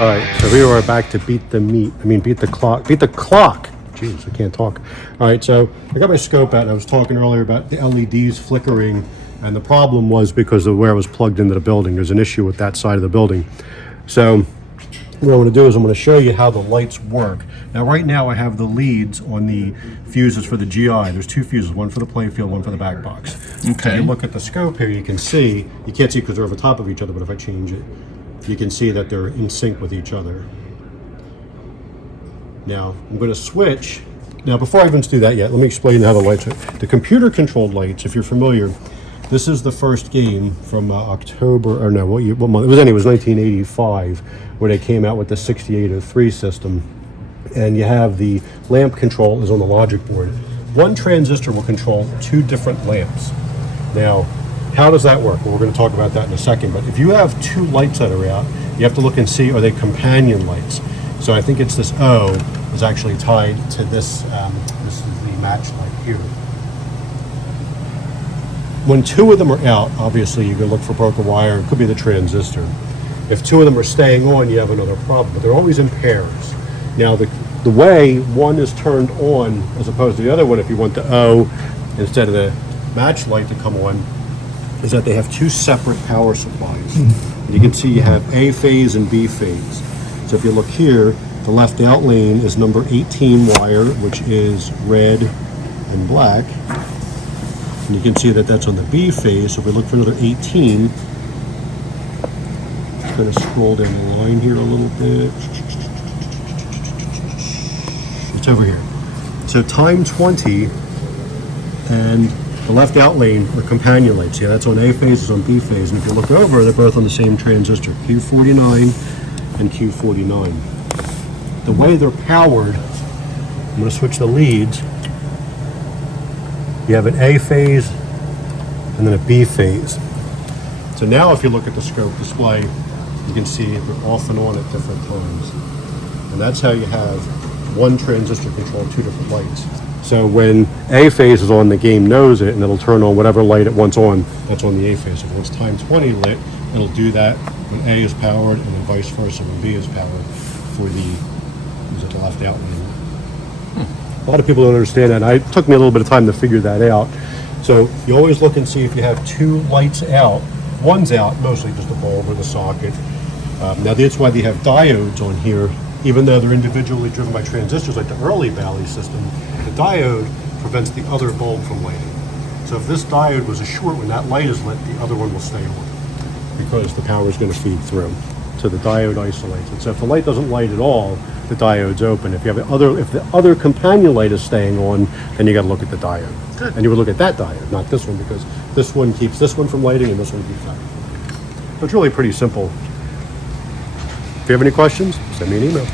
All right, so here we're back to beat the clock. Jeez, I can't talk. All right, so I got my scope out. I was talking earlier about the LEDs flickering, and the problem was because of where it was plugged into the building. There's an issue with that side of the building. So what I'm going to do is I'm going to show you how the lights work. Now, right now I have the leads on the fuses for the GI. There's two fuses, one for the playfield, one for the back box. Okay. If you look at the scope here, you can see, you can't see because they're over top of each other, but if I change it, you can see that they're in sync with each other. Now, I'm going to switch. Now, before I even do that yet, let me explain how the lights are. The computer-controlled lights, if you're familiar, this is the first game from October, or no, what month? It was 1985, where they came out with the 6803 system. And you have the lamp control is on the logic board. One transistor will control two different lamps. Now, how does that work? Well, we're going to talk about that in a second. But if you have two lights that are out, you have to look and see, are they companion lights? So I think it's this O is actually tied to this. This is the match light here. When two of them are out, obviously you can look for broken wire. It could be the transistor. If two of them are staying on, you have another problem. But they're always in pairs. Now, the way one is turned on as opposed to the other one, if you want the O instead of the match light to come on, is that they have two separate power supplies. And you can see you have A phase and B phase. So if you look here, the left out lane is number 18 wire, which is red and black. And you can see that that's on the B phase. So if we look for another 18, just going to scroll down the line here a little bit. It's over here. So time 20 and the left out lane are companion lights. Yeah, that's on A phase, it's on B phase. And if you look over, they're both on the same transistor, Q49 and Q49. The way they're powered, I'm going to switch the leads. You have an A phase and then a B phase. So now if you look at the scope display, you can see they're off and on at different times. And that's how you have one transistor control two different lights. So when A phase is on, the game knows it, and it'll turn on whatever light it wants on. That's on the A phase. If it's time 20 lit, it'll do that when A is powered, and then vice versa when B is powered for the left out lane. A lot of people don't understand that. It took me a little bit of time to figure that out. So you always look and see if you have two lights out. One's out, mostly just the bulb or the socket. Now that's why they have diodes on here. Even though they're individually driven by transistors like the early Bally system, the diode prevents the other bulb from lighting. So if this diode was a short, when that light is lit, the other one will stay on because the power is going to feed through. So the diode isolates it. So if the light doesn't light at all, the diode's open. If the other companion light is staying on, then you got to look at the diode. Good. And you would look at that diode, not this one, because this one keeps this one from lighting and this one keeps that from lighting. So it's really pretty simple. If you have any questions, send me an email.